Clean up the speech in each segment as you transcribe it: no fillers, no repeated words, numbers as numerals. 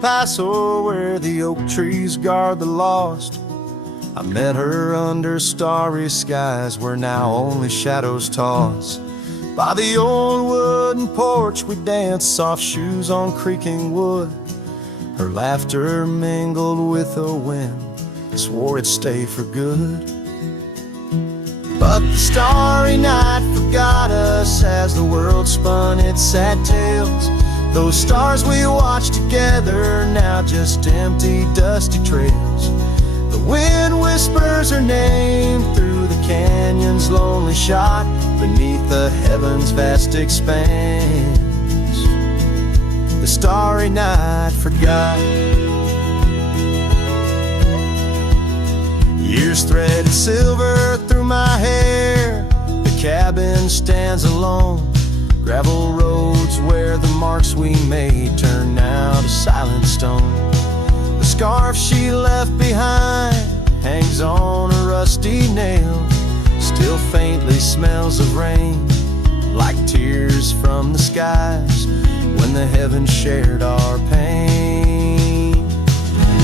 Paso, where the oak trees guard the lost. I met her under starry skies where now only shadows toss. By the old wooden porch we danced, soft shoes on creaking wood. Her laughter mingled with the wind, swore it'd stay for good. But the starry night forgot us as the world spun its sad tales. Those stars we watched together, now just empty, dusty trails. The wind whispers her name through the canyon's lonely shot, beneath the heaven's vast expanse. The starry night forgot. Years threaded silver through my hair. The cabin stands alone. Gravel roads where the marks we made turn now to silent stone. The scarf she left behind hangs on a rusty nail. Still faintly smells of rain, like tears from the skies when the heavens shared our pain.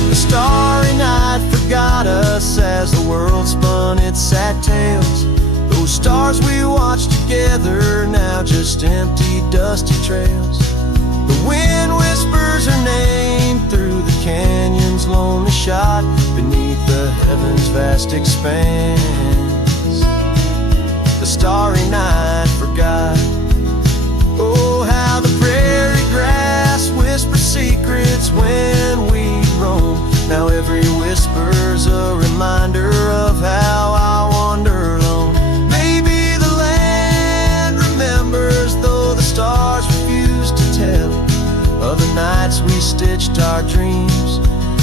The starry night forgot us as the world spun its sad tales. Those stars we watched together, now just empty, dusty trails. The wind whispers her name through the canyon's lonely shot, beneath the heaven's vast expanse. The starry night forgot. Oh, how the prairie grass whispers secrets when we roam. Now every whisper's a reminder of how I wander alone. Maybe the land remembers, though the stars refuse to tell, of the nights we stitched our dreams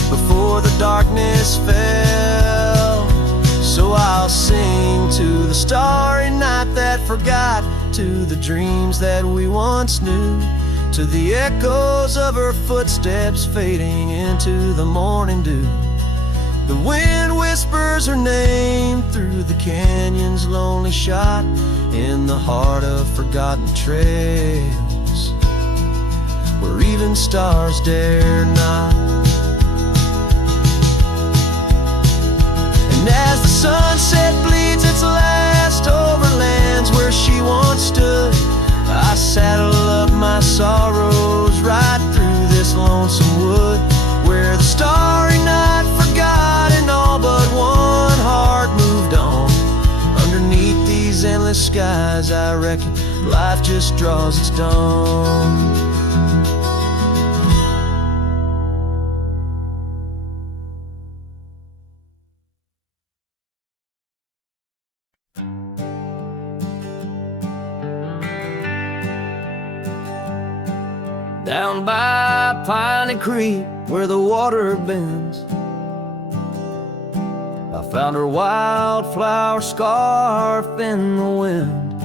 before the darkness fell. So I'll sing to the starry night that forgot, to the dreams that we once knew, to the echoes of her footsteps fading into the morning dew. The wind whispers her name through the canyon's lonely shot, in the heart of forgotten trails, where even stars dare not. And as the sunset bleeds its last over lands where she once stood, I saddle up my sorrows right through this lonesome wood, where the starry night forgot and all but one heart moved on. Underneath these endless skies, I reckon life just draws its dawn. Down by Piney Creek, where the water bends, I found her wildflower scarf in the wind.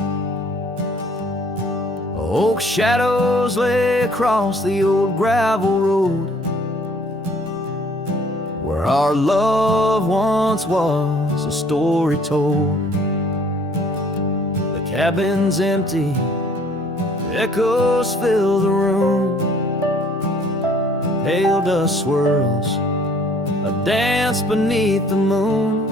Oak shadows lay across the old gravel road, where our love once was a story told. The cabin's empty, echoes fill the room. Pale dust swirls, a dance beneath the moon.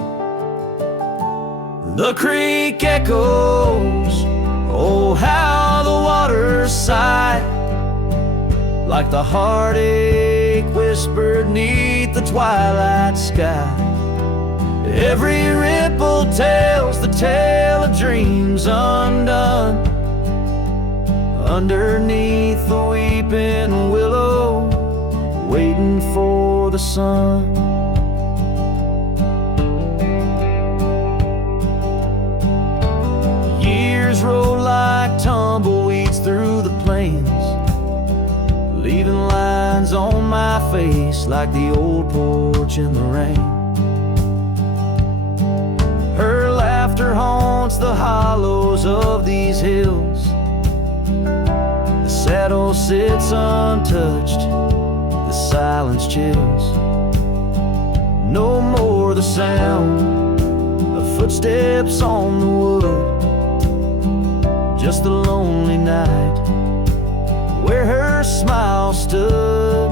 The creek echoes, oh how the water sighed, like the heartache whispered neath the twilight sky. Every ripple tells the tale of dreams undone, underneath the weeping willow, waiting for the sun. Years roll like tumbleweeds through the plains, leaving lines on my face like the old porch in the rain. Her laughter haunts the hollows of these hills. The saddle sits untouched, the silence chills. No more the sound of footsteps on the wood, just the lonely night where her smile stood.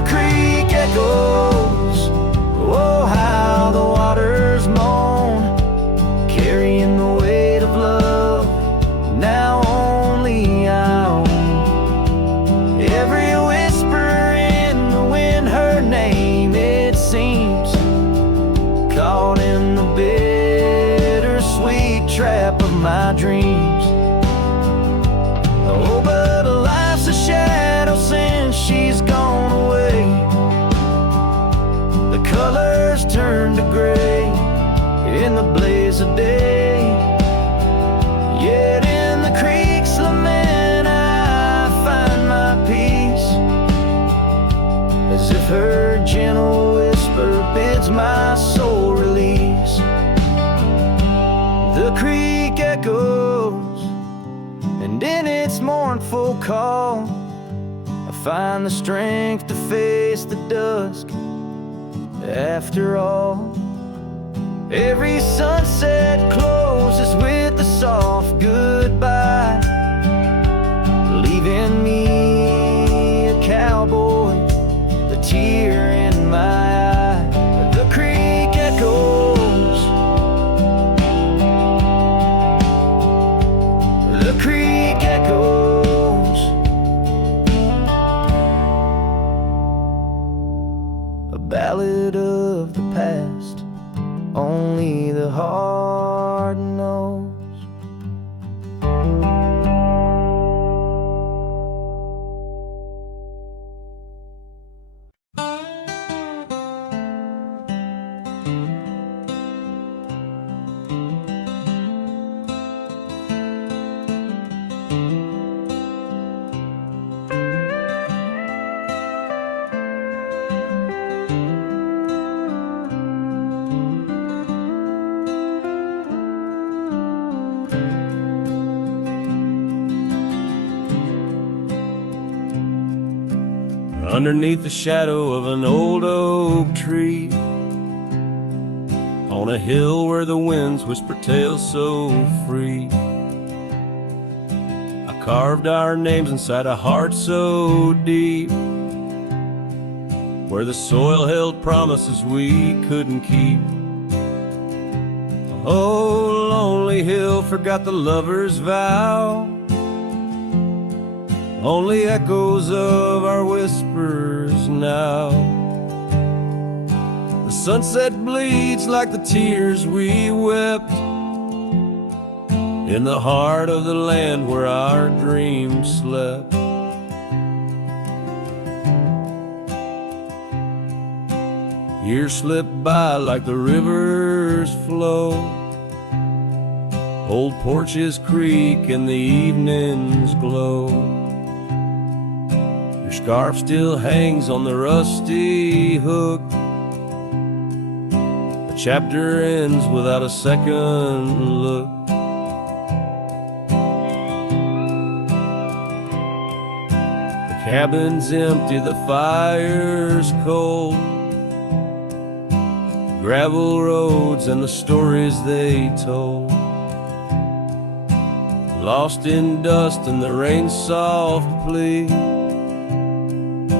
The creek echoes, oh how the waters moan, carrying the weight of love now only I own. Every whisper in the wind, her name it seems, caught in the bittersweet trap of my dreams. Oh, but life's a shadow since she's gone away. The colors turn to gray in the blaze of day. Yet in the creek's lament I find my peace, as if her gentle whisper bids my soul release. The creek echoes, and in its mournful call I find the strength to face the dusk. After all, every sunset closes with a soft goodbye, leaving me a cowboy, the tear in my eye. The creek echoes, the creek echoes. A ballad of the past, only the heart knows. Underneath the shadow of an old oak tree, on a hill where the winds whisper tales so free, I carved our names inside a heart so deep, where the soil held promises we couldn't keep. Oh, lonely hill forgot the lover's vow, only echoes of our whispers now. The sunset bleeds like the tears we wept in the heart of the land where our dreams slept. Years slip by like the rivers flow, old porches creak and the evenings glow. Your scarf still hangs on the rusty hook, the chapter ends without a second look. The cabin's empty, the fire's cold, gravel roads and the stories they told, lost in dust and the rain's soft plea, a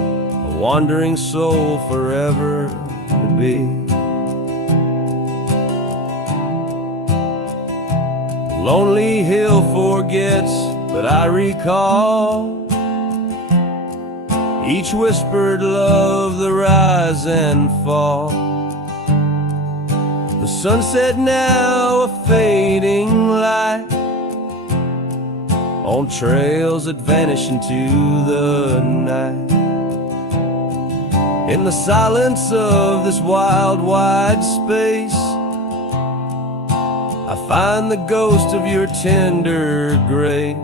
wandering soul forever to be. The lonely hill forgets, but I recall each whispered love, the rise and fall. The sunset now a fading light on trails that vanish into the night. In the silence of this wild, wide space, I find the ghost of your tender grace.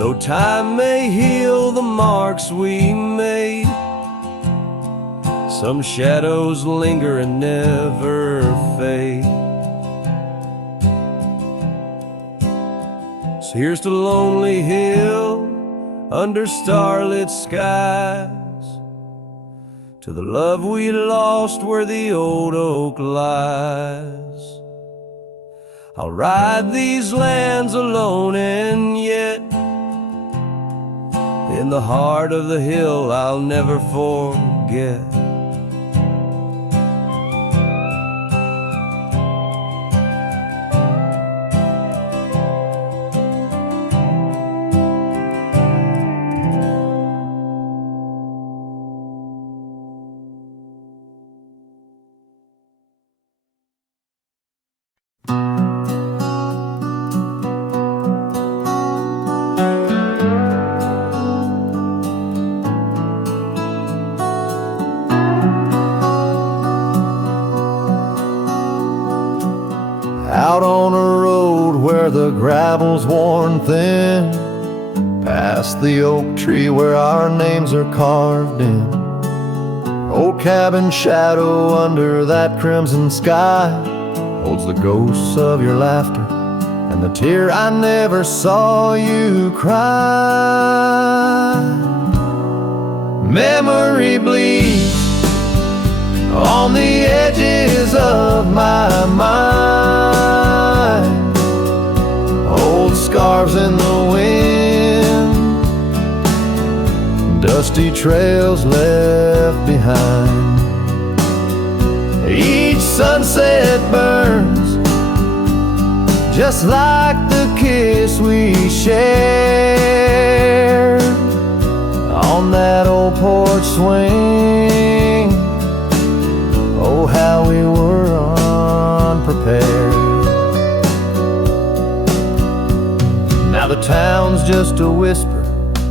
Though time may heal the marks we made, some shadows linger and never fade. So here's to Lonely Hill under starlit skies, to the love we lost where the old oak lies. I'll ride these lands alone, and yet in the heart of the hill I'll never forget. Out on a road where the gravel's worn thin, past the oak tree where our names are carved in. Old cabin shadow under that crimson sky holds the ghosts of your laughter and the tear I never saw you cry. Memory bleeds on the edges of my mind, old scarves in the wind, dusty trails left behind. Each sunset burns just like the kiss we shared on that old porch swing. Oh, how we were unprepared. Now the town's just a whisper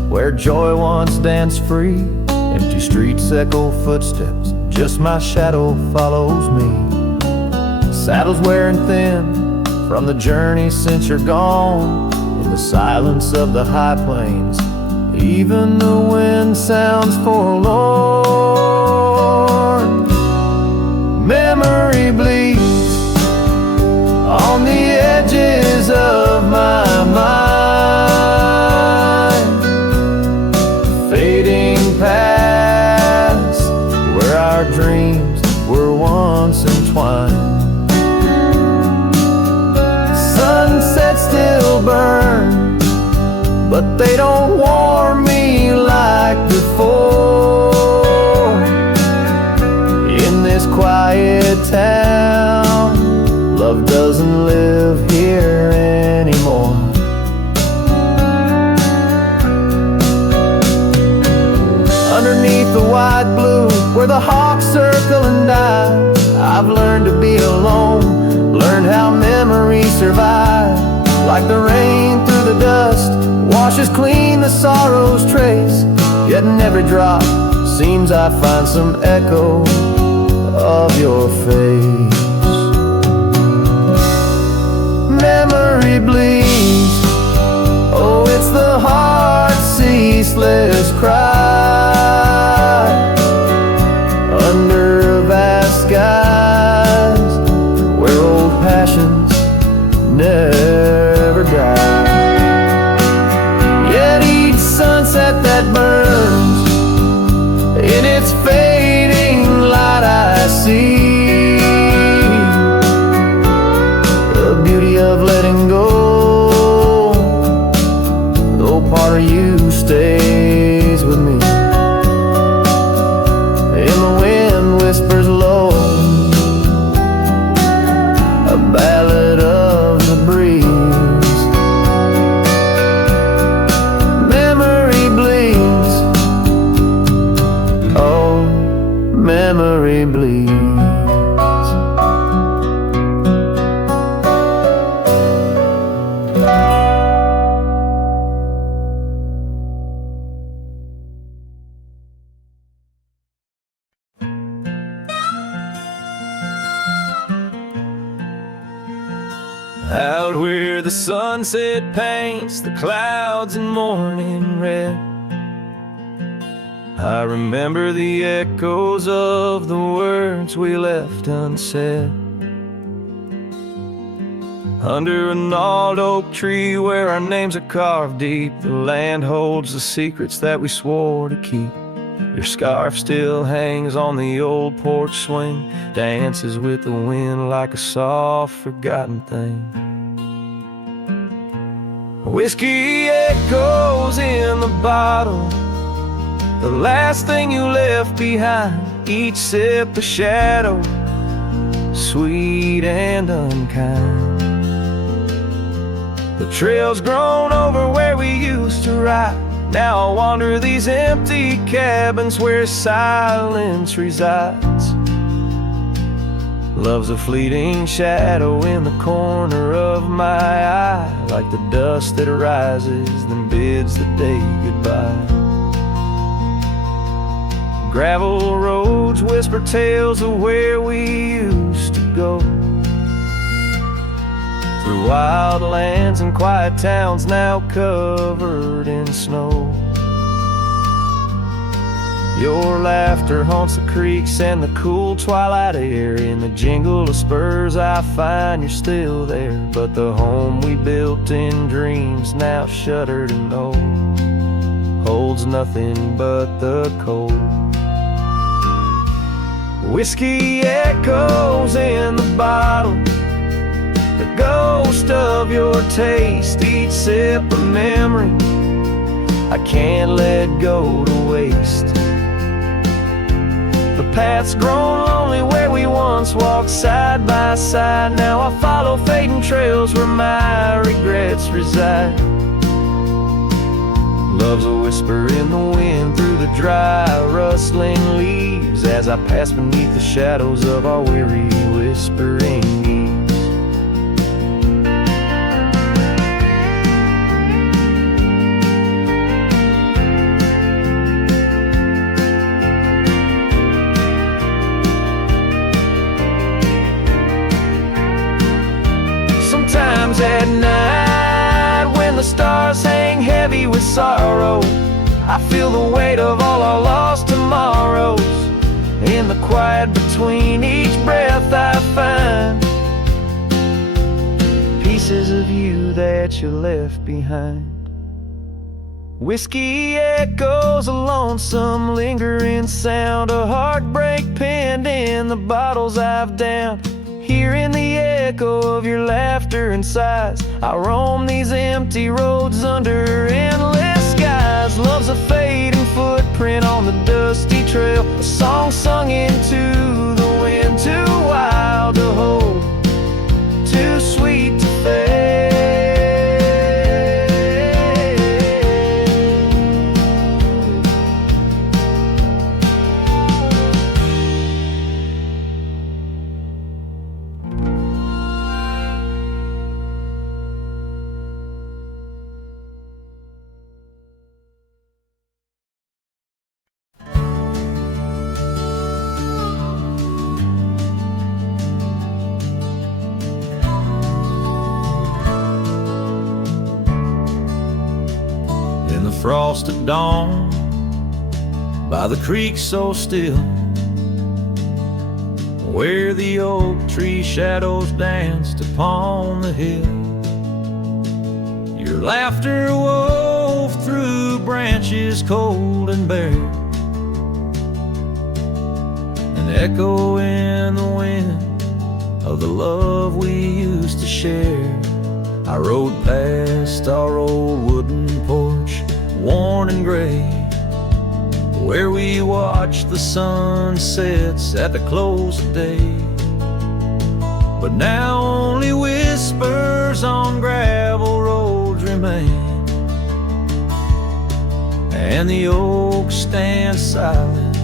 where joy once danced free. Empty streets echo footsteps, just my shadow follows me. Saddle's wearing thin from the journey since you're gone. In the silence of the high plains, even the wind sounds forlorn. Memory bleeds on the edges of my mind, fading past where our dreams were once entwined. Sunsets still burn, but they don't warm me like before. In this quiet town, love doesn't live here anymore. Underneath the wide blue, where the hawks circle and die, I've learned to be alone, learned how memories survive. Like the rain through the dust, washes clean the sorrow's trace. Yet in every drop seems I find some echo of your face. Memory bleeds, oh, it's the heart's ceaseless cry under vast skies where old passions never die. Yet each sunset that burns, in its fading light I see the beauty of letting go. Though part of you stays with me, and the wind whispers low a ballad of the breeze. Memory bleeds, oh, memory bleeds. Out where the sunset paints the clouds in morning red, I remember the echoes of the words we left unsaid. Under a gnarled oak tree where our names are carved deep, the land holds the secrets that we swore to keep. Your scarf still hangs on the old porch swing, dances with the wind like a soft forgotten thing. Whiskey echoes in the bottle, the last thing you left behind. Each sip a shadow, sweet and unkind. The trail's grown over where we used to ride. Now I wander these empty cabins where silence resides. Love's a fleeting shadow in the corner of my eye, like the dust that rises then bids the day goodbye. Gravel roads whisper tales of where we used to go, through wild lands and quiet towns now covered in snow. Your laughter haunts the creeks and the cool twilight air. In the jingle of spurs I find you're still there, but the home we built in dreams, now shuttered and old, holds nothing but the cold. Whiskey echoes in the bottle, the ghost of your taste. Each sip a memory I can't let go to waste. The path's grown lonely where we once walked side by side. Now I follow fading trails where my regrets reside. Love's a whisper in the wind through the dry, rustling leaves, as I pass beneath the shadows of our weary whispering eaves. Sometimes at night, when the stars hang heavy with sorrow, I feel the weight of all our lost tomorrows. In the quiet between each breath I find pieces of you that you left behind. Whiskey echoes a lonesome lingering sound, a heartbreak penned in the bottles I've downed. Hearing the echo of your laughter and sighs, I roam these empty roads under endless skies. Love's a fading footprint on the dusty trail, a song sung into the wind, too wild to hold, too sweet to fail. Frost at dawn, by the creek so still, where the oak tree shadows danced upon the hill. Your laughter wove through branches cold and bare, an echo in the wind of the love we used to share. I rode past our old wooden porch, worn and gray, where we watched the sunsets at the close of day. But now only whispers on gravel roads remain, and the oak stands silent,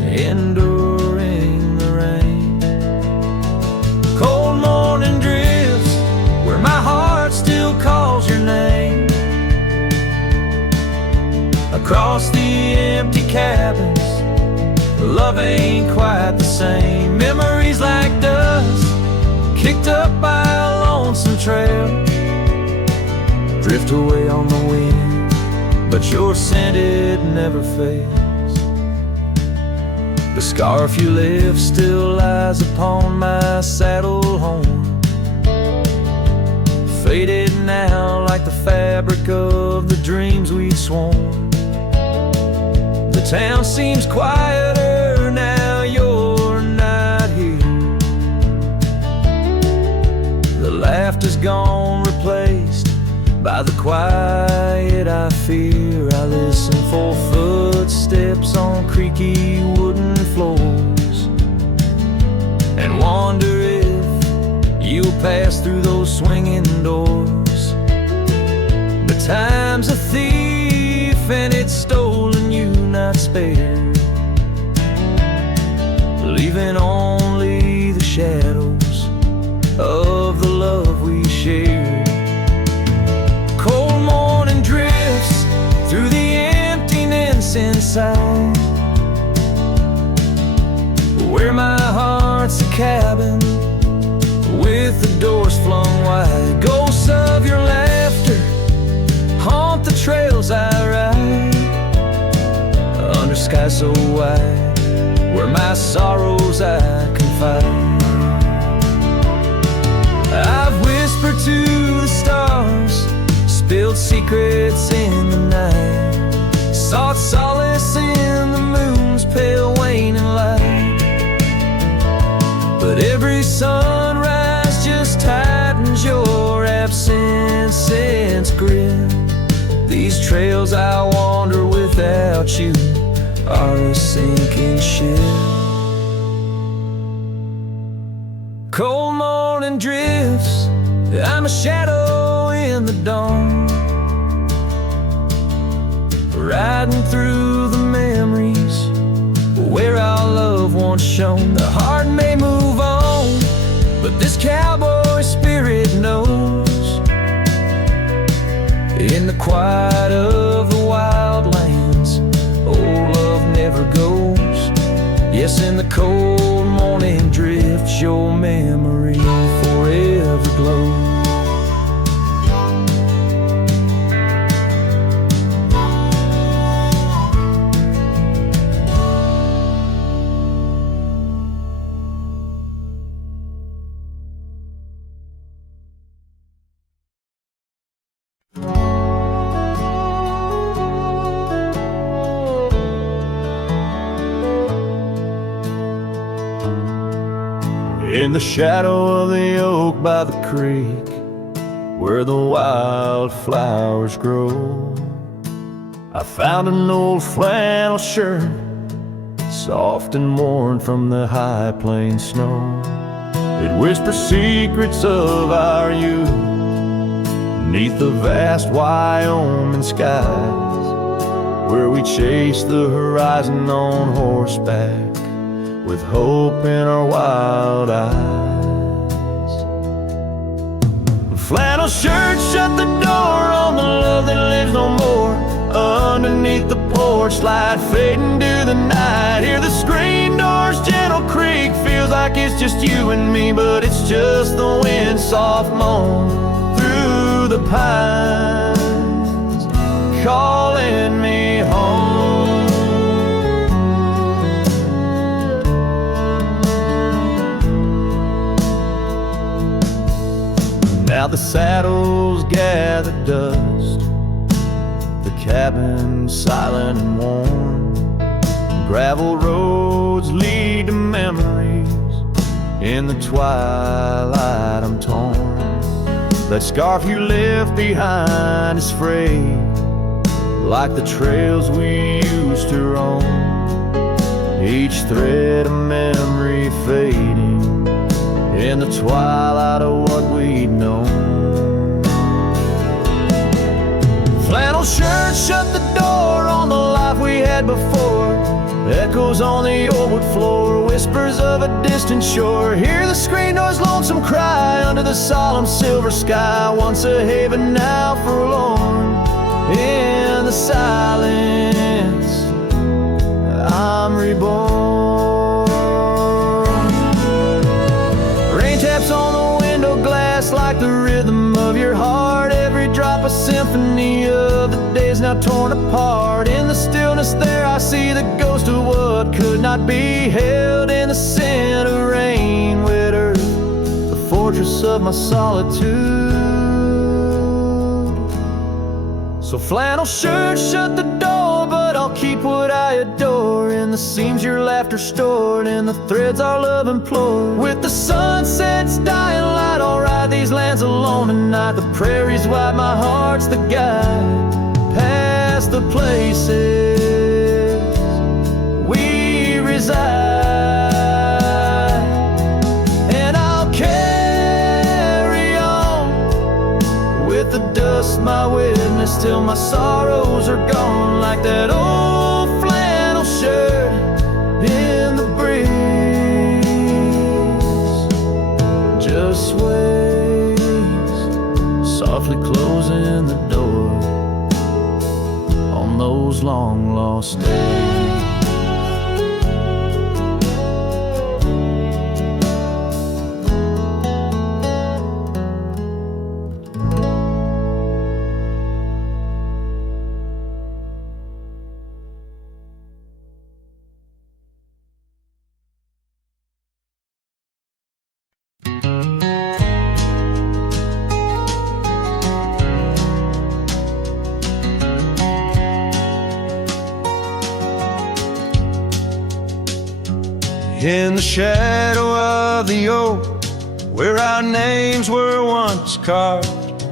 enduring the rain. Cold morning drifts where my heart still calls your name. Across the empty cabins, love ain't quite the same. Memories like dust, kicked up by a lonesome trail, drift away on the wind, but your scent, it never fades. The scarf you left still lies upon my saddle horn, faded now like the fabric of the dreams we'd sworn. The town seems quieter now you're not here. The laughter's gone, replaced By the quiet I fear, I listen for footsteps on creaky wooden floors, and wonder if you'll pass through those swinging doors. But time's a thief and it's stolen you not spared, leaving only the shadows of the love we shared. Cold morning drifts through the emptiness inside, where my heart's a cabin with the doors flung wide. Ghosts of your laughter haunt the trails I ride, under skies so wide, where my sorrows I confide. I've whispered to the stars, spilled secrets in the night, sought solace in the moon's pale waning light. But every sunrise just tightens your absence's grip. These trails I wander without you are a sinking ship. Cold morning drifts, I'm a shadow in the dawn, riding through the memories where our love once shone. The heart may move on, but this cowboy spirit knows, in the quiet of the wild lands, old love never goes. Yes, in the cold morning drifts, your memory forever glows. In the shadow of the oak by the creek, where the wildflowers grow, I found an old flannel shirt, soft and worn from the high plain snow. It whispers secrets of our youth, neath the vast Wyoming skies, where we chased the horizon on horseback, with hope in our wild eyes. Flannel shirt shut the door on the love that lives no more. Underneath the porch light fading to the night, hear the screen door's gentle creak. Feels like it's just you and me, but it's just the wind soft moan through the pines, calling me home. Now the saddles gather dust, the cabin silent and warm, gravel roads lead to memories. In the twilight I'm torn. That scarf you left behind is frayed, like the trails we used to roam, each thread a memory fading in the twilight of what we'd known. Flannel shirt shut the door on the life we had before. Echoes on the old wood floor, whispers of a distant shore. Hear the screen door's lonesome cry under the solemn silver sky. Once a haven, now forlorn. In the silence, I'm reborn. Rain taps on the window glass like the rhythm of your heart. Every drop a symphony of the days now torn apart. In the stillness there I see the ghost of what could not be held. In the scent of rain, wet earth, the fortress of my solitude. So flannel shirt shut the door, but I'll keep what I adore in the seams your laughter stored, in the threads our love implored. With the sunset's dying light, I'll ride these lands alone tonight. The prairies wide, my heart's the guide, past the places we reside. And I'll carry on with the dust my witness till my sorrows are gone, like that old flannel shirt in the breeze just sways, softly closing the door on those long lost days. In the shadow of the oak, where our names were once carved,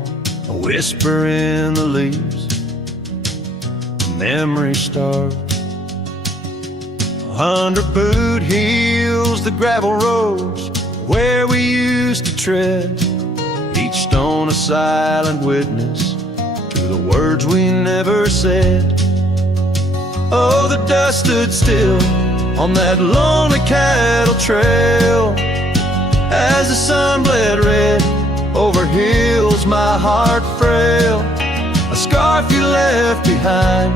a whisper in the leaves, memory starved. 100 boot heels, the gravel roads where we used to tread, each stone a silent witness to the words we never said. Oh, the dust stood still on that lonely cattle trail as the sun bled red over hills my heart frail. A scarf you left behind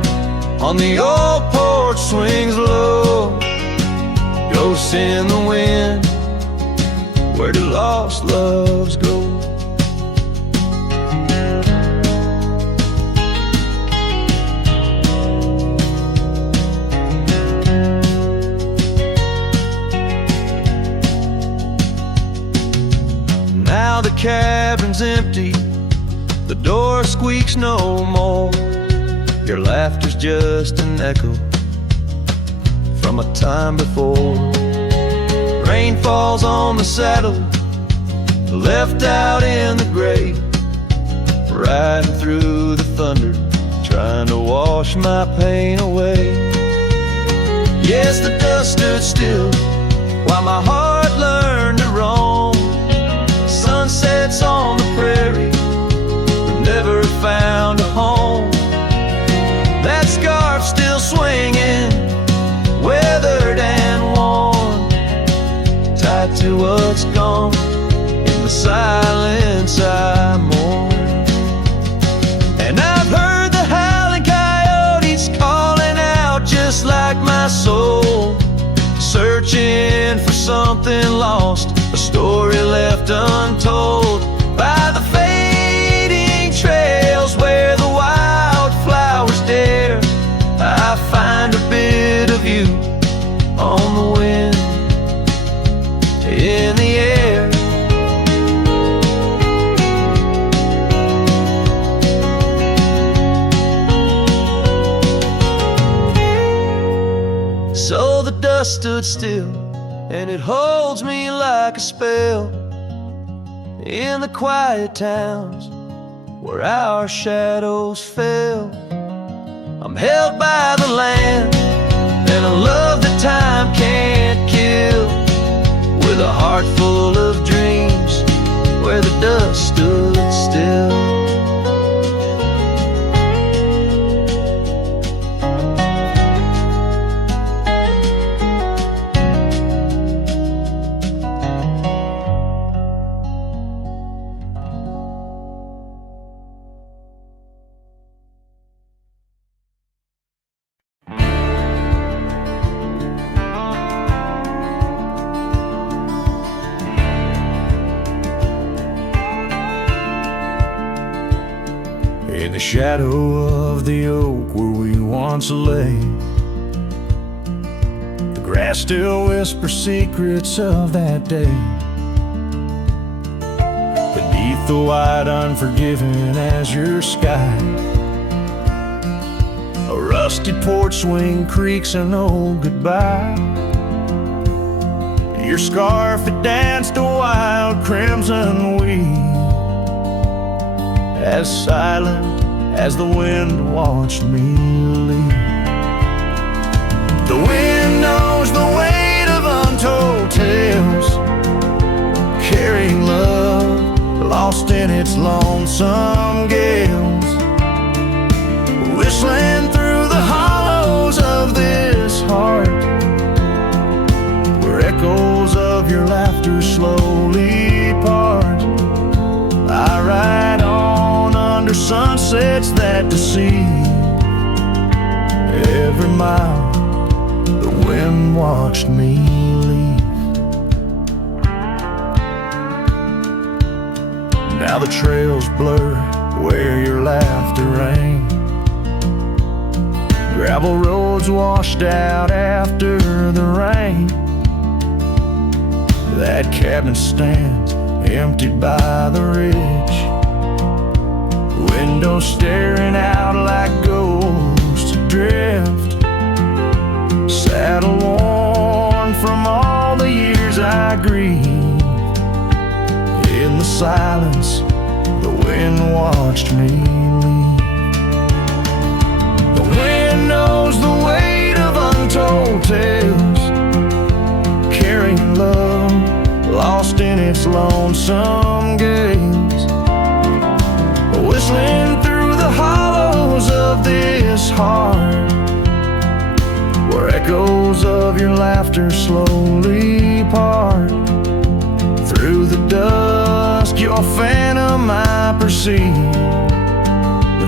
on the old porch swings low, ghosts in the wind, where do lost loves go? Now the cabin's empty, the door squeaks no more. Your laughter's just an echo from a time before. Rain falls on the saddle, left out in the gray, riding through the thunder, trying to wash my pain away. Yes, the dust stood still while my heart learned to roam. Sunsets on the prairie, but never found a home. That scarf still swinging, weathered and worn, tied to what's gone. In the silence I mourn. And I've heard the howling coyotes calling out just like my soul, searching for something lost, a story left untold by the fading trails where the wildflowers dare. I find a bit of you on the wind, in the air. So the dust stood still, and it holds me like a spell in the quiet towns where our shadows fell. I'm held by the land and a love that time can't kill, with a heart full of dreams where the dust stood still. In the shadow of the oak where we once lay, the grass still whispers secrets of that day. Beneath the wide unforgiving azure sky, a A rusty porch swing creaks an old goodbye. Your scarf, it danced a wild crimson weave, as silent as the wind watched me leave. The wind knows the weight of untold tales, carrying love lost in its lonesome gales, whistling through the hollows of this heart, where echoes of your laughter slowly part. I ride on under sunsets that deceive. Every mile the wind watched me leave. Now the trails blur where your laughter rang. Gravel roads washed out after the rain. That cabin stands emptied by the ridge, windows staring out like ghosts adrift. Saddle worn from all the years I grieve. In the silence, the wind watched me leave. The wind knows the weight of untold tales, carrying love lost in its lonesome gaze, whistling through the hollows of this heart, where echoes of your laughter slowly part. Through the dusk, your phantom I perceive.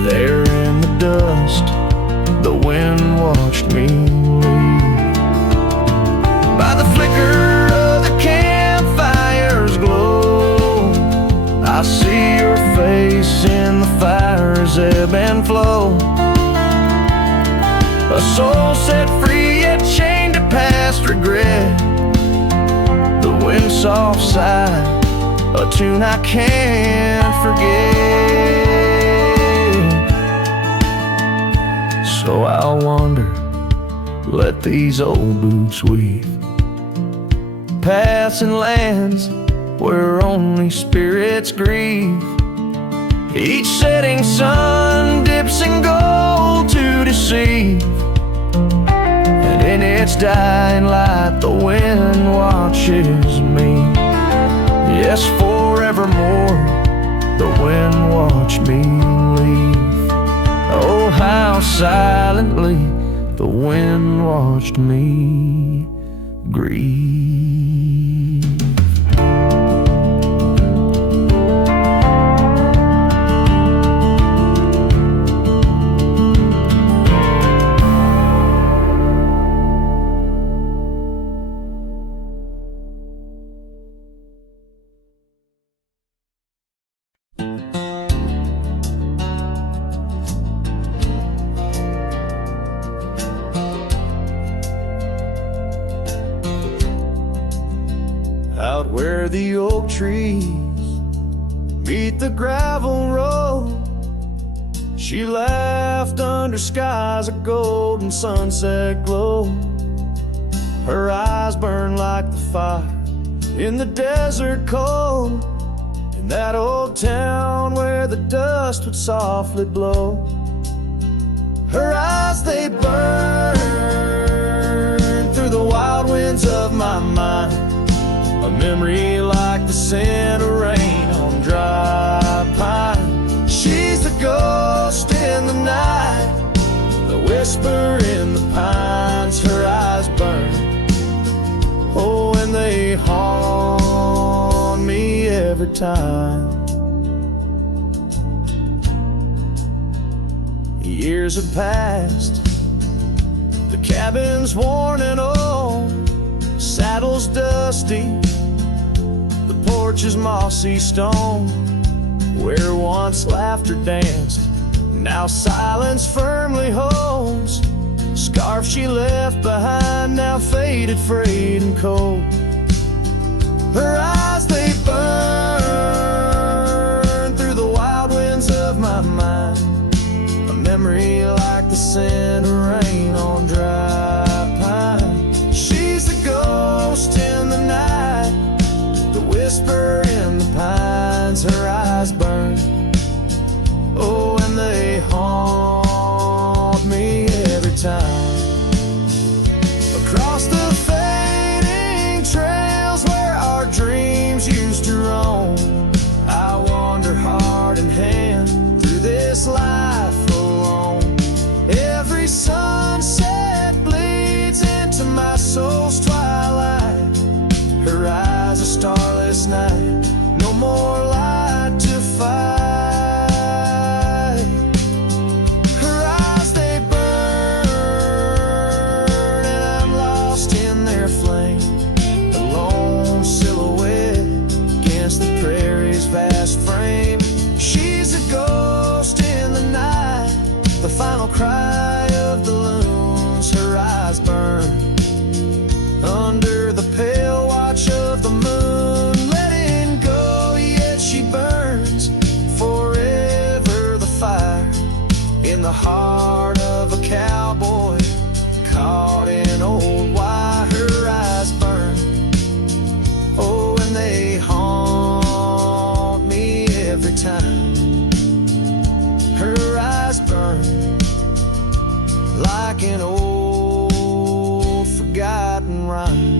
There in the dust, the wind watched me leave. By the flicker of the campfire's glow, I see your face in the fire's ebb and flow. A soul set free yet chained to past regret. The wind's soft sigh, a tune I can't forget. So I'll wander, let these old boots weave, paths and lands where only spirits grieve. Each setting sun dips in gold to deceive, and in its dying light the wind watches me. Yes, forevermore the wind watched me leave. Oh, how silently the wind watched me grieve. Out where the oak trees meet the gravel road, she laughed under skies of golden sunset glow. Her eyes burned like the fire in the desert cold, in that old town where the dust would softly blow. Her eyes, they burn through the wild winds of my mind, a memory like the scent of rain on dry pine. She's the ghost in the night, the whisper in the pines. Her eyes burn, oh, and they haunt me every time. Years have passed, the cabin's worn and old, saddle's dusty, the porch is mossy stone. Where once laughter danced, now silence firmly holds. Scarf she left behind, now faded, frayed and cold. Her eyes, they burn through the wild winds of my mind, a memory like the scent burn. Oh, and they haunt me every time. Across the fading trails where our dreams used to roam, I wander heart in hand through this life alone. Every sunset bleeds into my soul's twilight. Her eyes a starless night, no more light to fight. Her eyes they burn, and I'm lost in their flame. A lone silhouette against the prairie's vast frame. She's a ghost in the night, the final cry of the loons. Her eyes burn under the pale watch of the moon. Letting go, yet she burns forever. The fire in the heart of a cowboy caught in old wire. Her eyes burn, oh, and they haunt me every time. Her eyes burn like an old forgotten rhyme.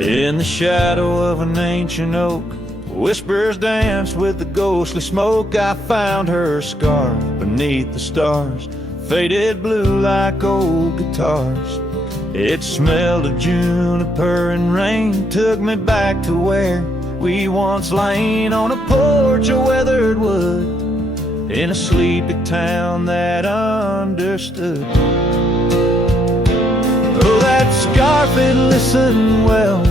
In the shadow of an ancient oak, whispers dance with the ghostly smoke. I found her scarf beneath the stars, faded blue like old guitars. It smelled of juniper and rain, took me back to where we once lain on a porch of weathered wood, in a sleepy town that understood. Oh, that scarf, it listened well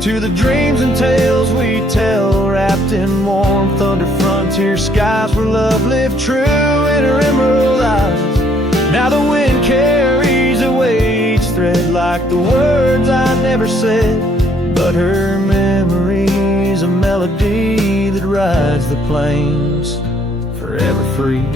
to the dreams and tales we tell, wrapped in warmth under frontier skies where love lived true in her emerald eyes. Now the wind carries away each thread like the words I never said, but her memory's a melody that rides the plains forever free.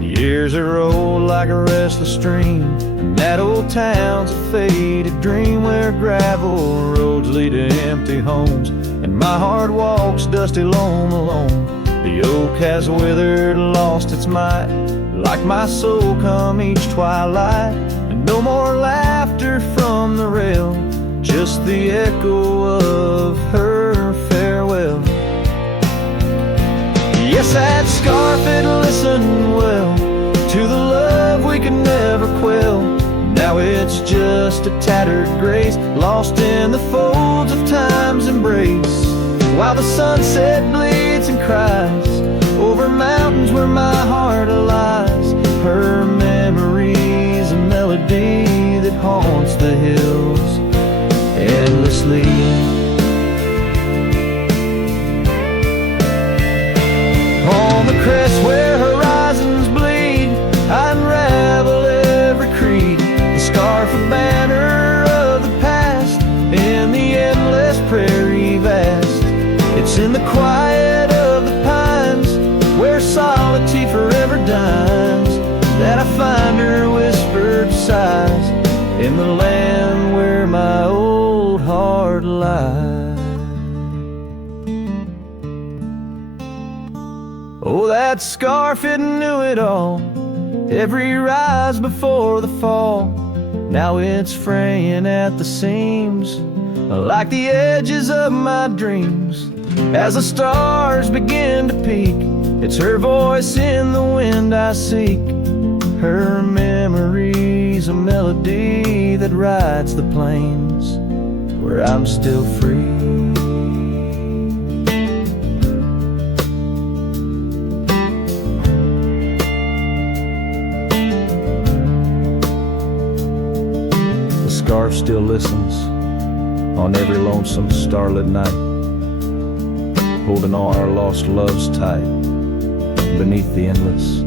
Years that roll like a restless stream, and that old town's a faded dream where gravel roads lead to empty homes, and my heart walks dusty lone alone. The oak has withered, lost its might, like my soul come each twilight. And no more laughter from the rail, just the echo of her farewell. Yes, that scarf, it listened well to the love we could never quell. Now it's just a tattered grace, lost in the folds of time's embrace. While the sunset bleeds and cries over mountains where my heart lies, her memory's a melody that haunts the hills endlessly. On the crest where horizons bleed, I unravel every creed, the scarf, a banner of the past, in the endless prairie vast. It's in the quiet of the pines, where solitude forever dines, that I find her whispered sighs, in the land where my old heart lies. Oh, that scarf, it knew it all, every rise before the fall. Now it's fraying at the seams, like the edges of my dreams. As the stars begin to peak, it's her voice in the wind I seek. Her memory's a melody that rides the plains where I'm still free. The scarf still listens on every lonesome starlit night, holding all our lost loves tight beneath the endless,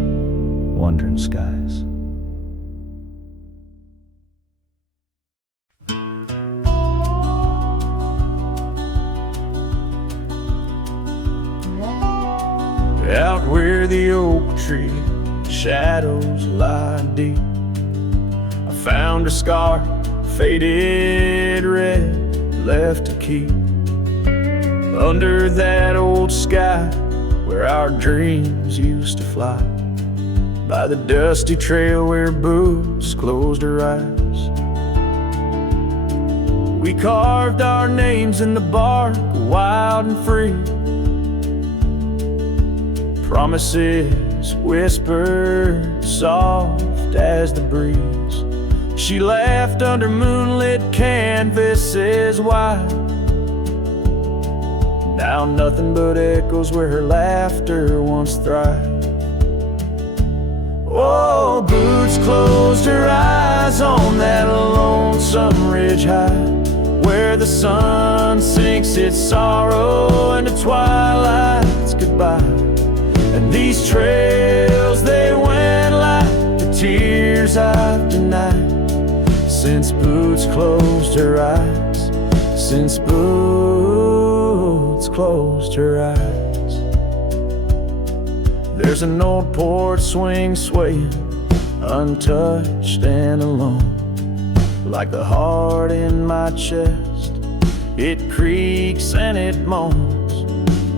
wandering skies. Out where the oak tree shadows lie deep, I found a scar, faded red, left to keep. Under that old sky where our dreams used to fly, by the dusty trail where boots closed her eyes. We carved our names in the bark, wild and free, promises whispered soft as the breeze. She laughed under moonlit canvases wide. Now nothing but echoes where her laughter once thrived. Oh, boots closed her eyes on that lonesome ridge high, where the sun sinks its sorrow into twilight's goodbye. And these trails, they went like the tears I've denied, since boots closed her eyes, since boots closed her eyes. There's an old porch swing swaying, untouched and alone, like the heart in my chest. It creaks and it moans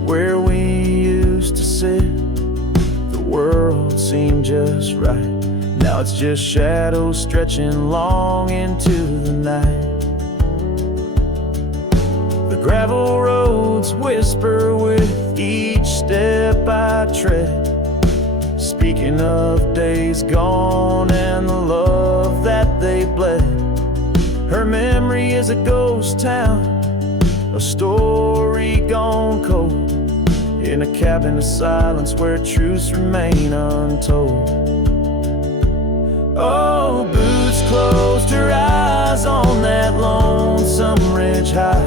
where we used to sit. The world seemed just right. Now it's just shadows stretching long into the night. The gravel roads whisper with each step I tread, speaking of days gone and the love that they bled. Her memory is a ghost town, a story gone cold, in a cabin of silence where truths remain untold. Oh, boots closed her eyes on that lonesome ridge high,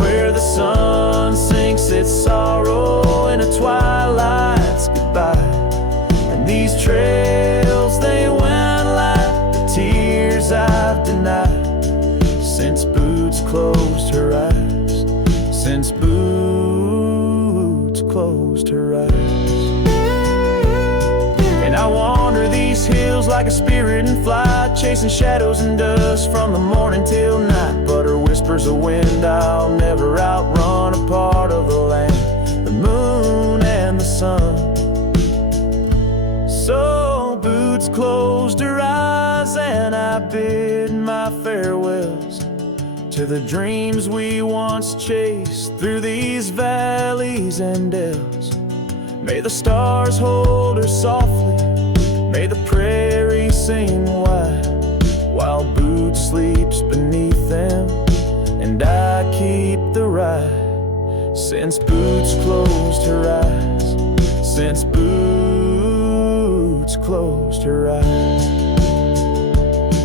where the sun sinks its sorrow in a twilight's goodbye. And these trails, they went like the tears I've denied, since boots closed her eyes, since boots closed her eyes. And I wander these hills like a spirit in flight, chasing shadows and dust from the morning till night. But her whispers of wind I'll never outrun, a part of the land, the moon and the sun. So boots closed her eyes and I bid my farewells to the dreams we once chased through these valleys and dells. May the stars hold her softly, may the prairie sing wide, while boots sleeps beneath them and I keep the ride. Since boots closed her eyes, since boots closed her eyes.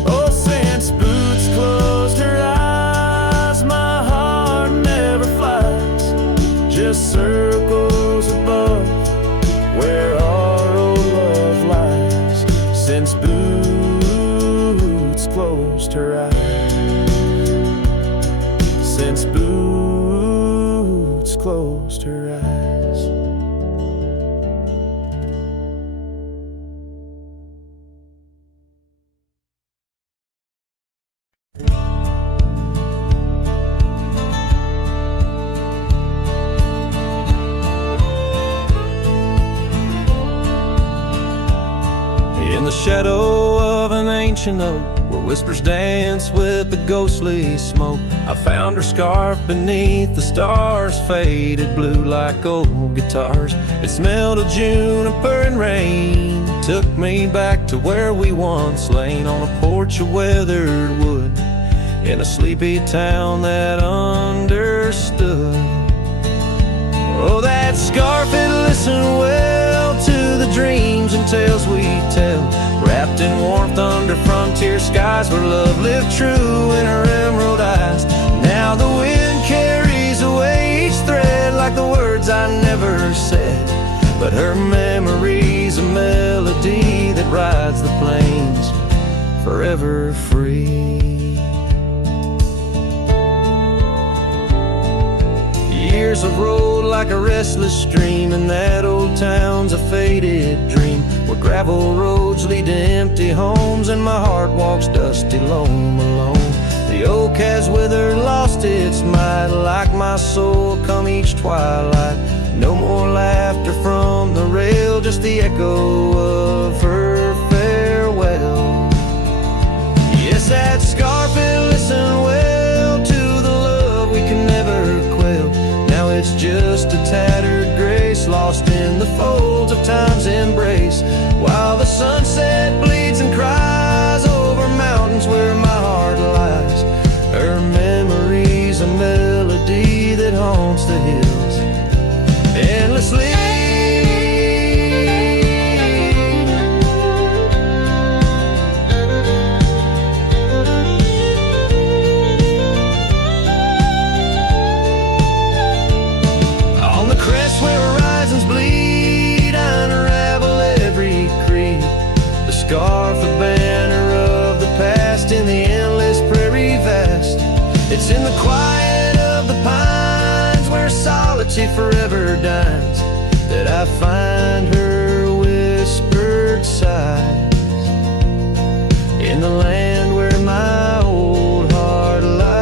Oh, since boots closed her eyes, my heart never flies, just circles above where our old love lies. Since boots closed her eyes, since boots closed her eyes. In the shadow of an ancient oak, where whispers dance with the ghostly smoke, I found her scarf beneath the stars, faded blue like old guitars. It smelled of juniper and rain, took me back to where we once lain, on a porch of weathered wood, in a sleepy town that understood. Oh, that scarf, it listened well to the dreams and tales we tell, wrapped in warmth under frontier skies, where love lived true in her emerald eyes. Now the but her memory's a melody that rides the plains forever free. Years have rolled like a restless stream, and that old town's a faded dream, where gravel roads lead to empty homes, and my heart walks dusty, lone, alone. The oak has withered, lost its might, like my soul come each twilight. No more laughter from the rail, just the echo of her farewell. Yes, that scarf, it listened well to the love we can never quell. Now it's just a tattered grace, lost in the folds of time's embrace, while the sunset bleeds and cries over mountains where my heart lies. Her memory's a melody that haunts the hills endlessly. On the crest where horizons bleed, I unravel every creed. The scarf, the banner of the past, in the endless prairie vast. It's in the quiet of the pines, where solitude forever dines, that I find her whispered sighs. In the land where my old heart lies.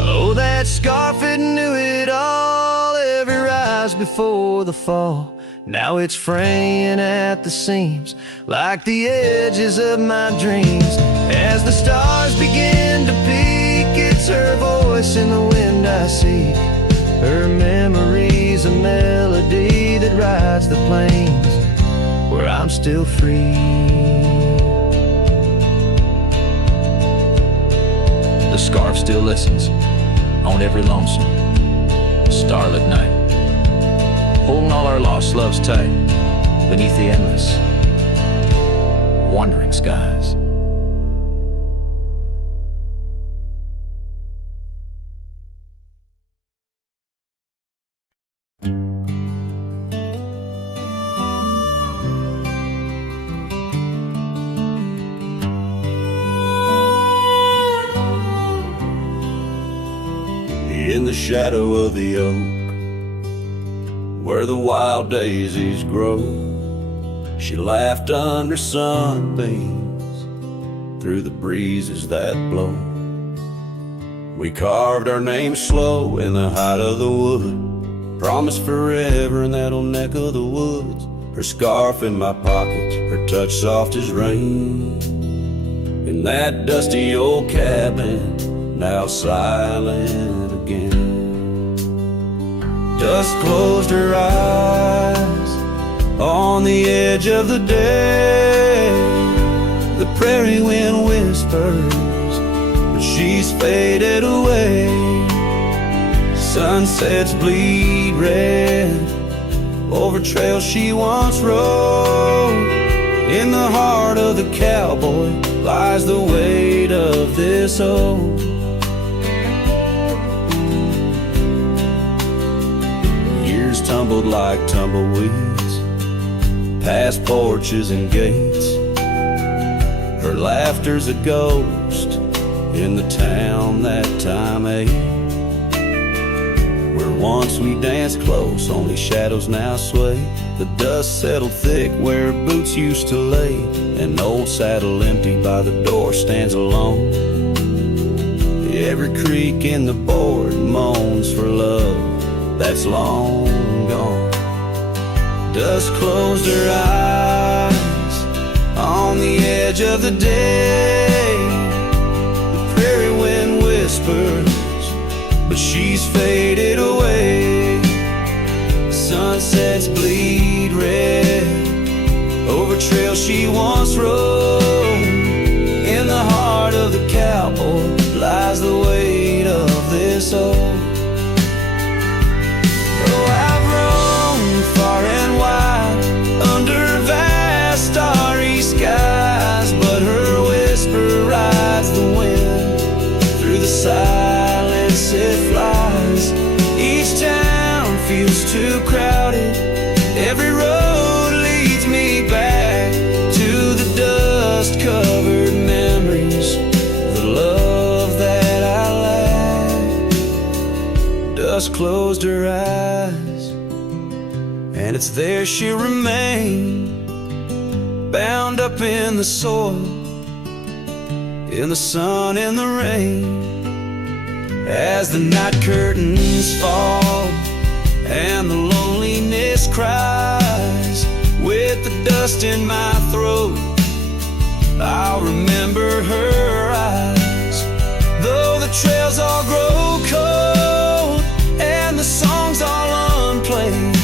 Oh, that scarf, it knew it all, every rise before the fall. Now it's fraying at the seams, like the edges of my dreams. As the stars begin to peak, it's her voice in the wind I see. Her memory's a melody that rides the plains where I'm still free. The scarf still listens on every lonesome starlit night, holding all our lost loves tight beneath the endless, wandering skies. In the shadow of the oak, where the wild daisies grow, she laughed under sunbeams through the breezes that blow. We carved our names slow in the height of the wood, promised forever in that old neck of the woods. Her scarf in my pocket, her touch soft as rain, in that dusty old cabin, now silent again. Dusk closed her eyes on the edge of the day. The prairie wind whispers, but she's faded away. Sunsets bleed red over trails she once rode. In the heart of the cowboy lies the weight of this old. Tumbled like tumbleweeds past porches and gates. Her laughter's a ghost in the town that time ate, where once we danced close, only shadows now sway. The dust settled thick where boots used to lay. An old saddle empty by the door stands alone. Every creak in the board moans for love that's long gone. Dusk closed her eyes on the edge of the day. The prairie wind whispers, but she's faded away. Sunsets bleed red over trails she once rode. In the heart of the cowboy lies the weight of this old. Far and wide, under vast starry skies, but her whisper rides the wind. Through the silence it flies. rise. Each town feels too crowded. Every road leads me back to the dust-covered memories, the love that I lacked. Dust closed her eyes, and it's there she'll remain, bound up in the soil, in the sun, in the rain. As the night curtains fall and the loneliness cries, with the dust in my throat, I'll remember her eyes. Though the trails all grow cold and the songs all unplayed,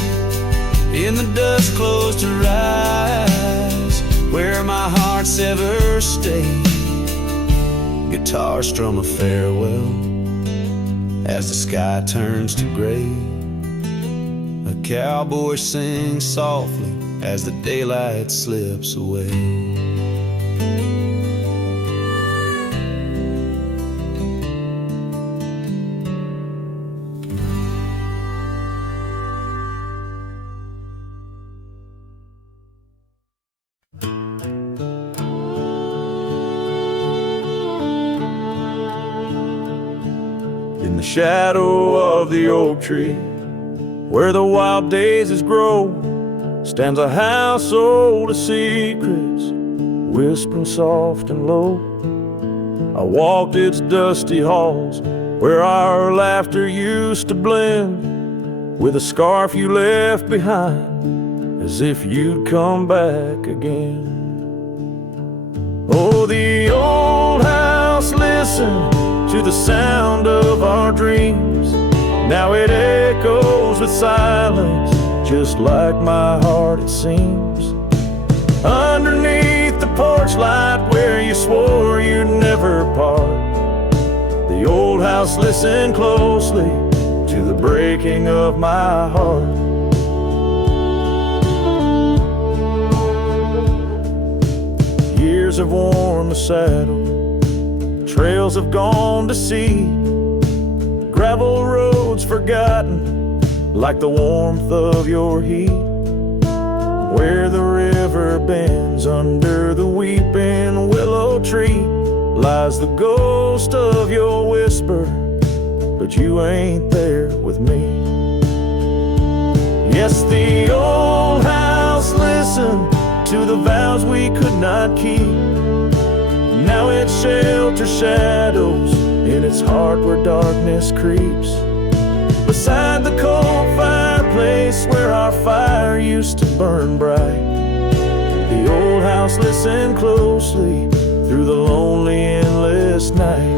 in the dust closed her eyes, where my heart's ever stayed. Guitar strum a farewell as the sky turns to gray. A cowboy sings softly as the daylight slips away. In the shadow of the oak tree, where the wild daisies grow, stands a house old of secrets, whispering soft and low. I walked its dusty halls, where our laughter used to blend with a scarf you left behind, as if you'd come back again. Oh, the old house listened to the sound of our dreams. Now it echoes with silence, just like my heart it seems. Underneath the porch light where you swore you'd never part, the old house listened closely to the breaking of my heart. Years have worn the saddle, trails have gone to seed, gravel roads forgotten like the warmth of your heat. Where the river bends under the weeping willow tree lies the ghost of your whisper, but you ain't there with me. Yes, the old house listened to the vows we could not keep. Now it shelters shadows in its heart where darkness creeps. Beside the cold fireplace where our fire used to burn bright, the old house listened closely through the lonely endless night.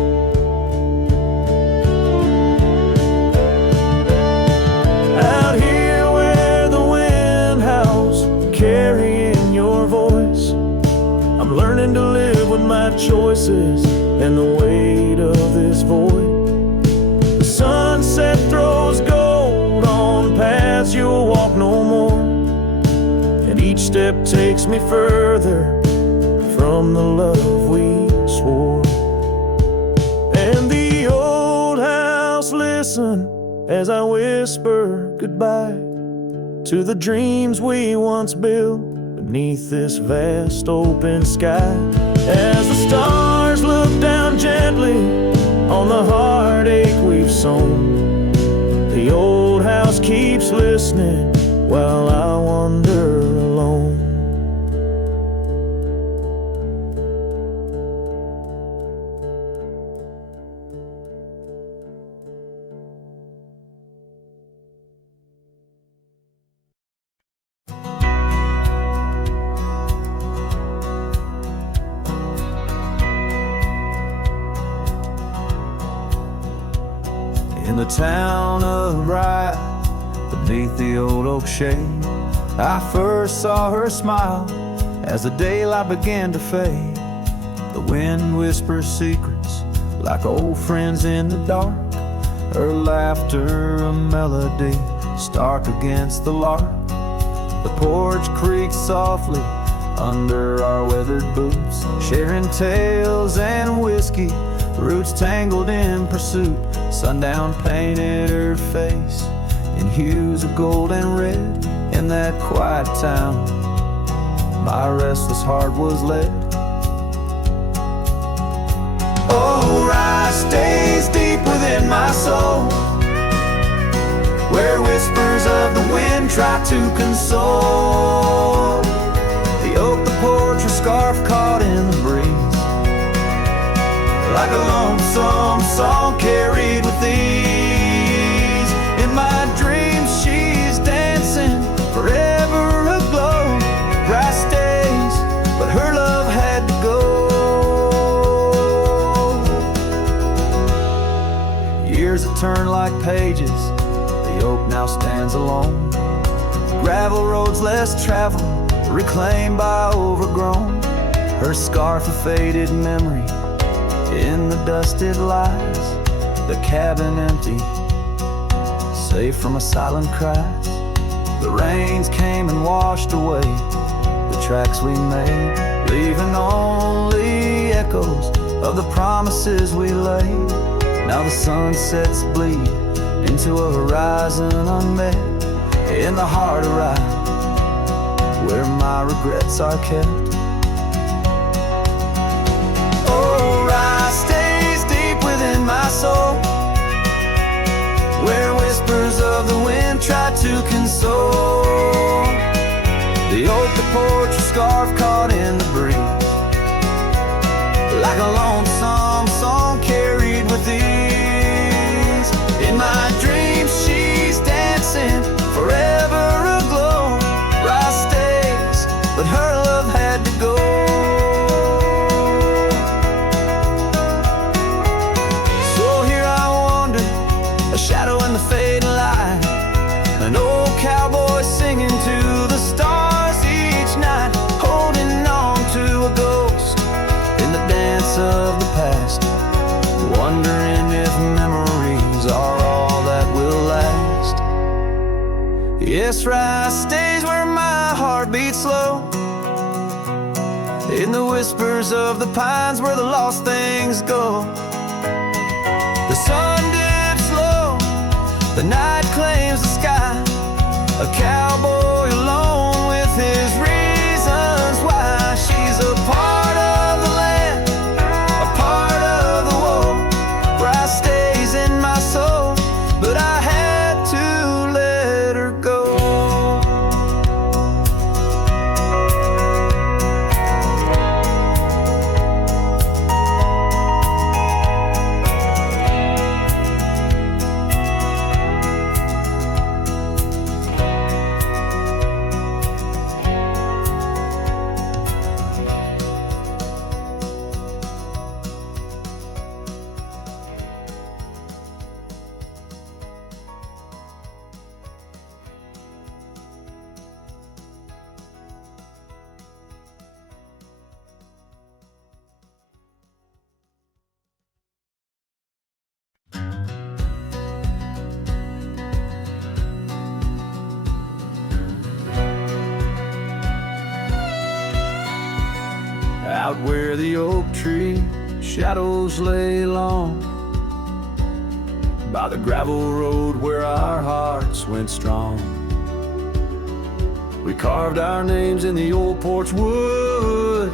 Out here where the wind howls, carrying your voice, I'm learning to live with my choices and the weight of this void. The sunset throws gold on paths you'll walk no more, and each step takes me further from the love we swore. And the old house listen as I whisper goodbye to the dreams we once built beneath this vast open sky. As the stars look down gently on the heartache we've sown, the old house keeps listening while I wander alone. In the town of Bryan, beneath the old oak shade, I first saw her smile as the daylight began to fade. The wind whispers secrets like old friends in the dark, her laughter a melody stark against the lark. The porch creaks softly under our weathered boots, sharing tales and whiskey Roots tangled in pursuit, sundown painted her face in hues of gold and red. In that quiet town, my restless heart was led. Oh, rye stays deep within my soul, where whispers of the wind try to console. The oak, the porch, a scarf caught in the breeze, like a lonesome song carried with ease. In my dreams she's dancing, forever aglow. Grass stays, but her love had to go. Years that turn like pages, the oak now stands alone. Gravel roads less traveled, reclaimed by overgrown. Her scarf a faded memory, in the dusted lies. The cabin empty, safe from a silent cries. The rains came and washed away the tracks we made, leaving only echoes of the promises we laid. Now the sunsets bleed into a horizon unmet, in the heart of rye, where my regrets are kept. Oh, rye stays deep within my soul, where whispers of the wind try to console. The oak, the porch, a scarf caught in the breeze, like a lonesome song carried with ease. In my dreams she's dancing, forever aglow. Rye stays, but her love had to go. So here I wander, a shadow in the fading light, an old cowboy singing to the stars each night, holding on to a ghost in the dance of the past, wondering if memories are all that will last. Yes, rye stays where my heart beats slow, in the whispers of the pines where the lost things go. The sun dips low, the night claims the sky, a cowboy alone with his reasons why. She's a part of the land, a part of the woe. Rye stays in my soul, but I had to let her go. Out where the oak tree shadows lay long, by the gravel road where our hearts went strong, we carved our names in the old porch wood,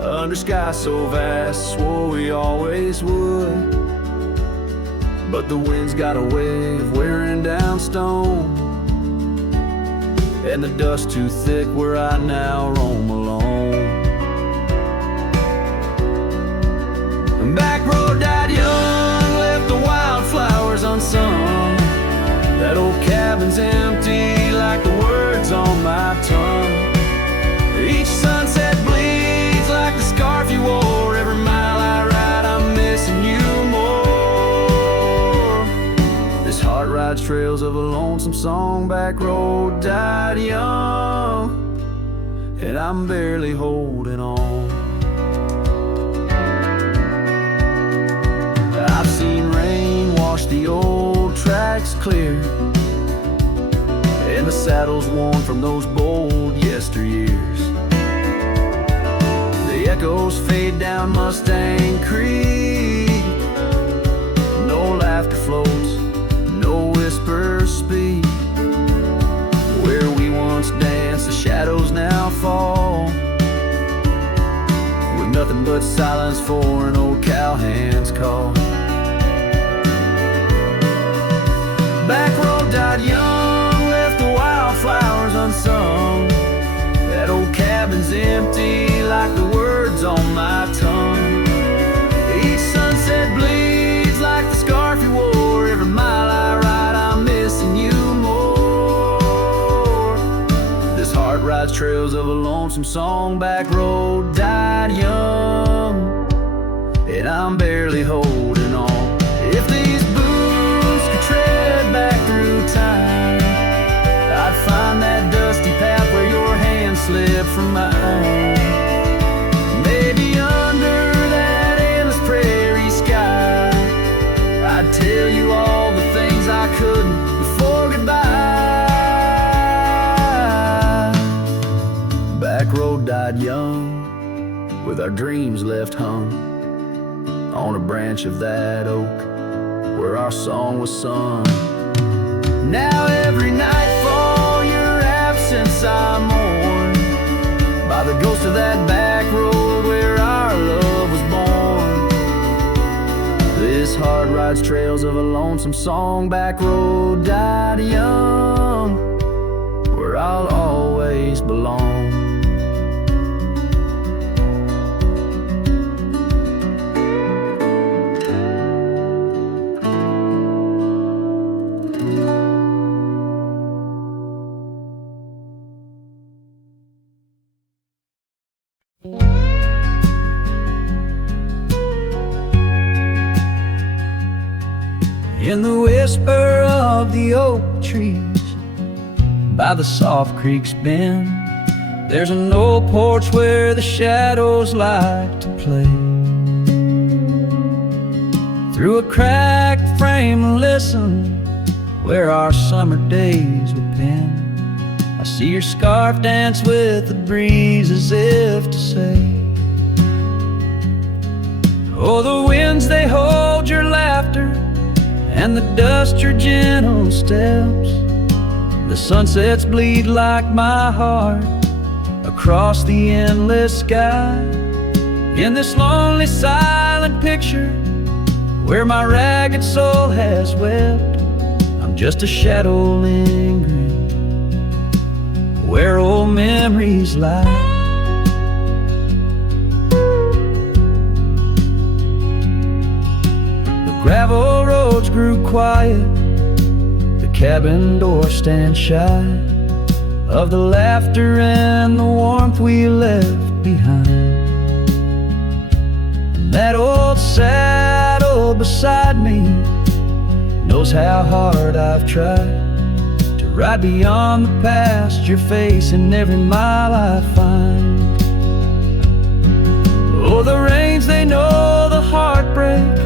under sky so vast, swore we always would. But the wind's got a way of wearing down stone, and the dust too thick where I now roam alone. Back road died young, left the wildflowers unsung. That old cabin's empty like the words on my tongue. Each sunset bleeds like the scarf you wore. Every mile I ride I'm missing you more. This heart rides trails of a lonesome song. Back road died young, and I'm barely holding on. I've seen rain wash the old tracks clear, and the saddles worn from those bold yesteryears. The echoes fade down Mustang Creek. No laughter floats, no whispers speak. Where we once danced, the shadows now fall, with nothing but silence for an old cowhand's call. Back road died young, left the wildflowers unsung. That old cabin's empty like the words on my tongue. Each sunset bleeds like the scarf you wore. Every mile I ride, I'm missing you more. This heart rides trails of a lonesome song. Back road died young, and I'm barely holding on. If these boots could tread back through time, I'd find that dusty path where your hand slipped from mine. Maybe under that endless prairie sky, I'd tell you all the things I couldn't before goodbye. Back road died young, with our dreams left hung on a branch of that oak where our song was sung. Now every nightfall your absence I mourn, by the ghost of that back road where our love was born. This heart rides trails of a lonesome song. Back road died young, where I'll always belong. In the whisper of the oak trees, by the soft creek's bend, there's an old porch where the shadows like to play. Through a cracked frame, listen, where our summer days were penned. I see your scarf dance with the breeze as if to say, oh, the winds, they hold your laughter, and the dust your gentle steps. The sunsets bleed like my heart across the endless sky. In this lonely silent picture where my ragged soul has wept, I'm just a shadow lingering where old memories lie. Gravel roads grew quiet, the cabin door stands shy of the laughter and the warmth we left behind. And that old saddle beside me knows how hard I've tried to ride beyond the past, your face in every mile I find. Oh, the rains, they know the heartbreak,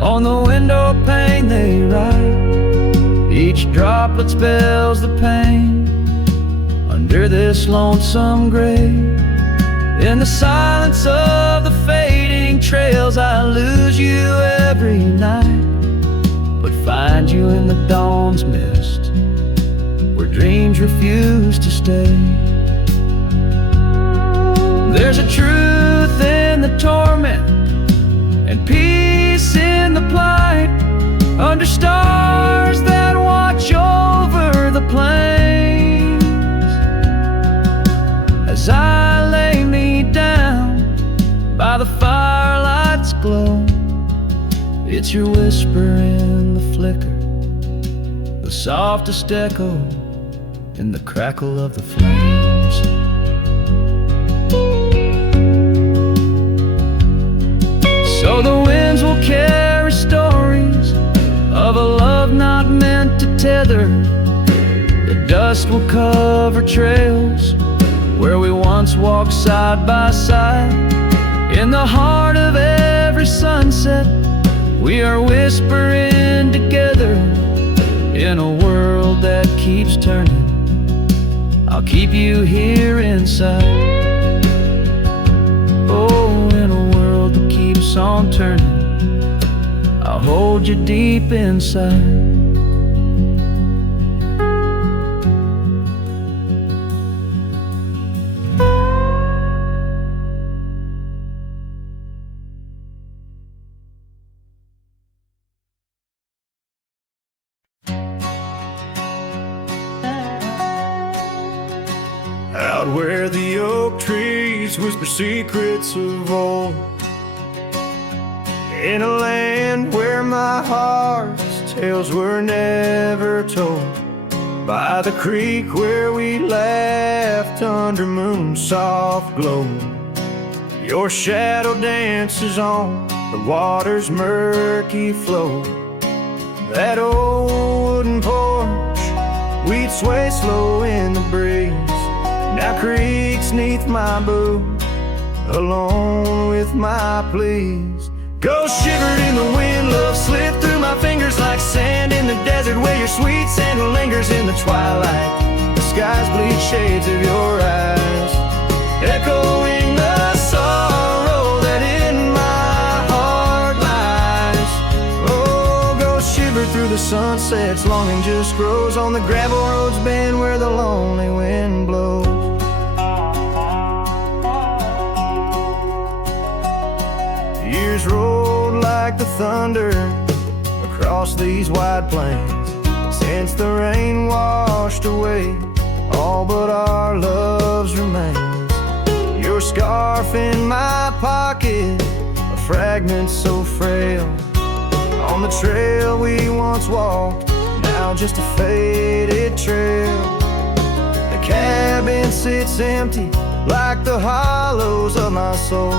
on the window pane they write. Each droplet spells the pain under this lonesome grave. In the silence of the fading trails I lose you every night, but find you in the dawn's mist where dreams refuse to stay. There's a truth in the torment and peace in the plight, under stars that watch over the plains. As I lay me down by the firelight's glow, it's your whisper in the flicker, the softest echo in the crackle of the flames. So the winds will carry stories of a love not meant to tether. The dust will cover trails where we once walked side by side. In the heart of every sunset, we are whispering together. In a world that keeps turning, I'll keep you here inside. Oh, keeps on turning, I'll hold you deep inside. Out where the oak trees whisper secrets of old, in a land where my heart's tales were never told, by the creek where we laughed under moon's soft glow, your shadow dances on the water's murky flow. That old wooden porch, we'd sway slow in the breeze, now creaks neath my boot, alone with my pleas. Ghost shivered in the wind, love slipped through my fingers like sand in the desert, where your sweet scent lingers in the twilight. The skies bleed shades of your eyes, echoing the sorrow that in my heart lies. Oh, ghost shivered through the sunsets, longing just grows on the gravel roads bend where the lonely wind blows. Years rolled like the thunder across these wide plains, since the rain washed away all but our love's remains. Your scarf in my pocket, a fragment so frail, on the trail we once walked, now just a faded trail. The cabin sits empty like the hollows of my soul,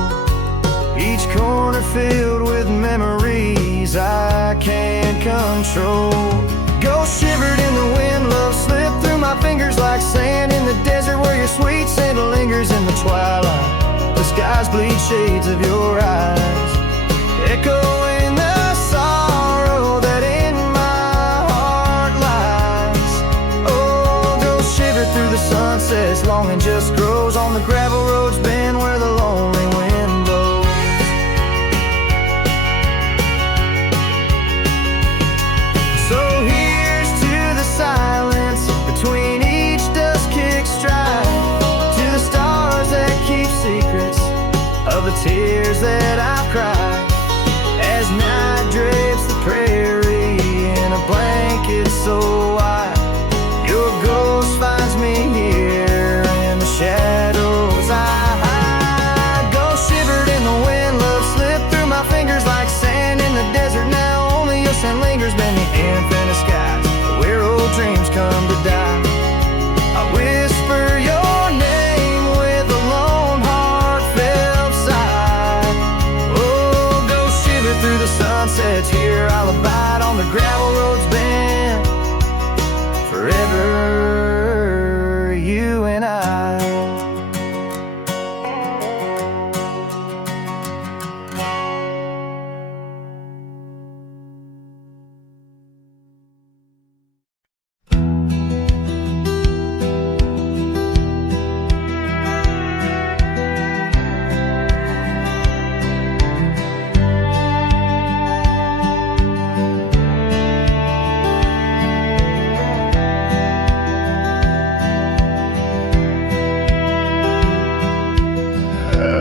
each corner filled with memories I can't control. Ghost shivered in the wind, love slipped through my fingers like sand in the desert, where your sweet scent lingers in the twilight. The skies bleed shades of your eyes, echoing the sorrow that in my heart lies. Oh, ghost shivered through the sunsets, longing just grows on the gravel roads bend where the lonely wind blows. Silence between each dust-kicked stride, to the stars that keep secrets of the tears that I've cried, as night drapes the prairie in a blanket so wide. Your ghost finds me here in the shadows I hide. Ghost shivered in the wind, love slipped through my fingers like sand in the desert, now only your scent lingers beneath the infinite skies, where old dreams come to die. I whisper your name with a lone heartfelt sigh. Oh, ghost shiver through the sunsets, here I'll abide on the gravel roads bend, forever you and I.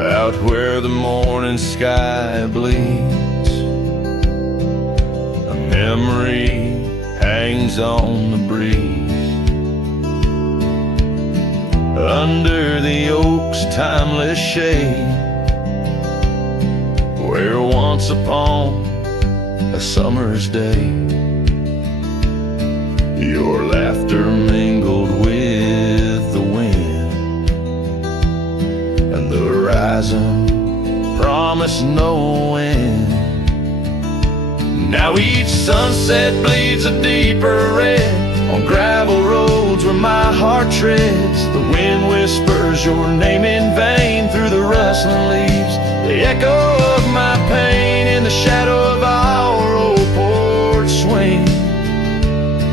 Out where the morning sky bleeds, a memory hangs on the breeze. Under the oak's timeless shade, where once upon a summer's day, your laughter mingled with the wind, and the horizon promised no end. Now each sunset bleeds a deeper red on gravel roads where my heart treads. The wind whispers your name in vain through the rustling leaves, the echo of my pain in the shadow of our old porch swing.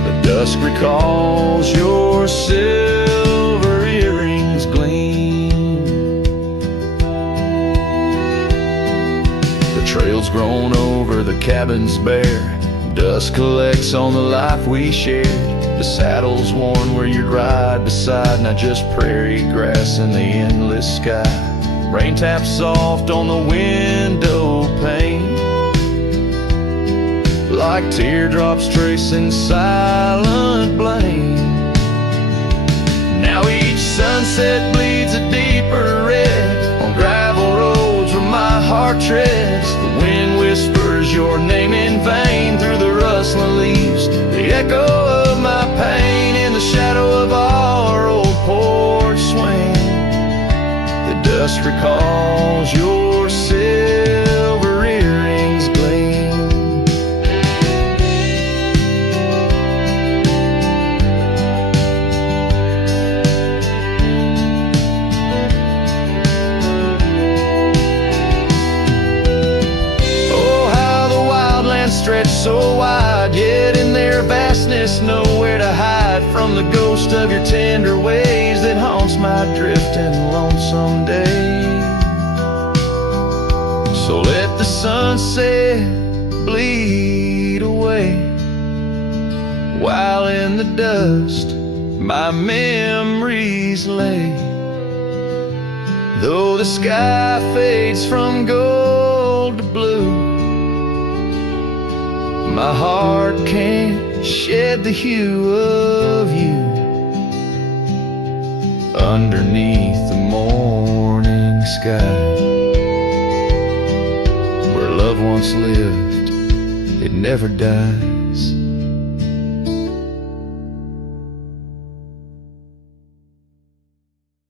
The dusk recalls your silver earrings gleam. The grown over the cabins bare. Dust collects on the life we shared. The saddle's worn where you'd ride beside, not just prairie grass in the endless sky. Rain taps soft on the window pane, like teardrops tracing silent blame. Now each sunset bleeds a deeper red on gravel roads where my heart treads. The wind whispers your name in vain through the rustling leaves, the echo of my pain in the shadow of our old porch swing. The dust recalls your silver earrings gleam. Stretch so wide, yet in their vastness nowhere to hide from the ghost of your tender ways that haunts my drifting lonesome day. So let the sunset bleed away, while in the dust my memories lay. Though the sky fades from gold to blue, my heart can't shed the hue of you. Underneath the morning sky, where love once lived, it never died.